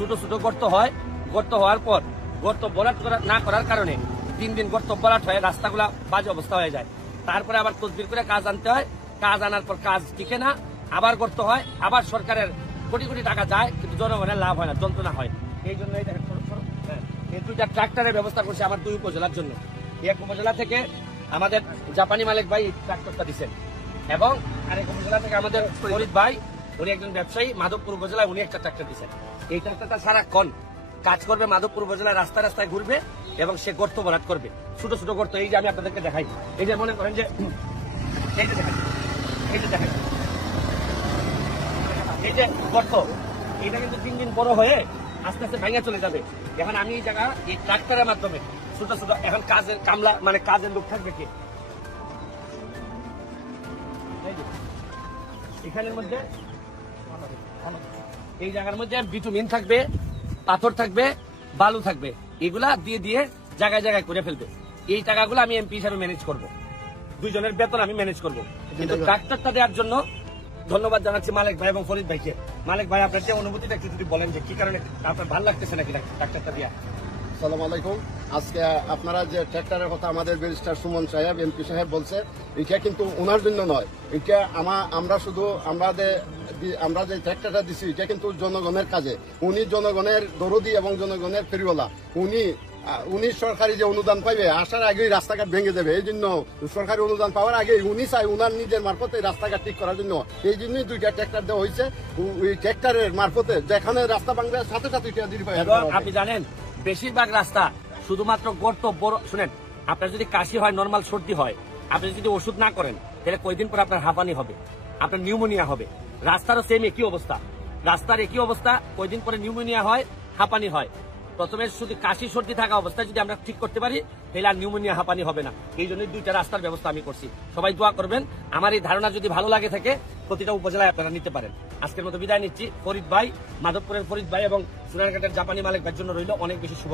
ছোট ছোট গর্ত হয়, গর্ত হওয়ার পর গর্ত ভরাট না করার কারণে 3 দিন গর্ত ভরাট হয়ে রাস্তাগুলা বাজে অবস্থা হয়ে যায়। তারপরে আবার তদবির করে কাজ আনতে হয়, কাজ আনার পর কাজ টিকে না, আবার গর্ত হয়, আবার সরকারের কোটি কোটি টাকা যায়, কিন্তু জনগণের লাভ হয় না, যন্ত্রণা হয়। এই জন্য এই 2টা ট্রাক্টরের ব্যবস্থা করছে আমার 2 উপজেলার জন্য। এক উপজেলা থেকে আমাদের জাপানি মালিক ভাই ট্রাক্টরটা দিচ্ছেন, এবং আরেক উপজেলা থেকে আমাদের ফরিদ ভাই, উনি একজন ব্যবসায়ী, মাধবপুর উপজেলায় উনি একটা ট্রাক্টর দিচ্ছেন। এই ট্রাক্টরটা সারাক্ষণ কাজ করবে, মাধবপুর উপজেলায় রাস্তায় রাস্তায় ঘুরবে এবং সে গর্ত ভরাট করবে, ছোট ছোট গর্ত। এই যে আমি আপনাদেরকে দেখাই, এই যে মনে করেন যে এই যে দেখেন, এই যে দেখেন, এই যে গর্ত, এটা কিন্তু 3 দিন বড় হয়ে আস্তে আস্তে ভেঙে চলে যাবে। এখন আমি এই জায়গা এই ট্রাক্টরের মাধ্যমে ছোট ছোট, এখন কাজের কামলা মানে কাজের লোক থাকবে কি এখানের মধ্যে, এই জায়গার মধ্যে বিটুমিন থাকবে, পাথর থাকবে, বালু থাকবে, এগুলা দিয়ে দিয়ে জায়গায় জায়গায় করে ফেলবে। এই টাকাগুলো আমি এমপি হিসাবে ম্যানেজ করব, 2 জনের বেতন আমি ম্যানেজ করব। কিন্তু ট্রাক্টরটা দেওয়ার জন্য ধন্যবাদ জানাচ্ছি মালিক ভাই এবং ফরিদ ভাইকে। মালিক ভাই, আপনার যে অনুভূতিটা একটু যদি বলেন যে কি কারণে আপনার ভালো লাগতেছে নাকি ট্রাক্টরটা দিয়া। আসসালামু আলাইকুম। আজকে আপনারা যে ট্র্যাক্টরের কথা আমাদের ব্যারিস্টার সুমন সাহেব এমপি সাহেব বলছে, এটা কিন্তু ওনার জন্য নয়, এটা আমরা শুধু আমরা যে ট্র্যাক্টরটা দিচ্ছি এটা কিন্তু জনগণের কাজে। উনি জনগণের দরদি এবং জনগণের ফেরিওয়ালা। উনি সরকারি যে অনুদান পাইবে আসার আগেই রাস্তাঘাট ভেঙে যাবে, এই জন্য সরকারি অনুদান পাওয়ার আগে উনি চাই উনার নিজের মারফতে রাস্তাঘাট ঠিক করার জন্য। এই জন্যই 2টা ট্র্যাক্টর দেওয়া হয়েছে। ওই ট্র্যাক্টরের মারফতে যেখানে রাস্তা ভাঙবে সাথে সাথে আপনি জানেন বেশিরভাগ রাস্তা শুধুমাত্র গর্ত বড়। শুনেন, আপনার যদি কাশি হয়, নর্মাল সর্দি হয়, আপনি যদি ওষুধ না করেন তাহলে কয়েকদিন পর আপনার হাঁপানি হবে, আপনার নিউমোনিয়া হবে। রাস্তারও সেম একই অবস্থা, রাস্তার একই অবস্থা, কয়েকদিন পরে নিউমোনিয়া হয়, হাঁপানি হয়। প্রথমে শুধু কাশি সর্দি থাকা অবস্থায় যদি আমরা ঠিক করতে পারি তাহলে আর নিউমোনিয়া হাঁপানি হবে না। এই জন্য 2টা রাস্তার ব্যবস্থা আমি করছি। সবাই দোয়া করবেন। আমার এই ধারণা যদি ভালো লাগে থাকে প্রতিটা উপজেলায় আপনারা নিতে পারেন। আজকের মতো বিদায় নিচ্ছি। ফরিদ ভাই, মাধবপুরের ফরিদ ভাই এবং সোনারঘাটের জাপানি মালিক ভাইয়ের জন্য রইল অনেক বেশি শুভ।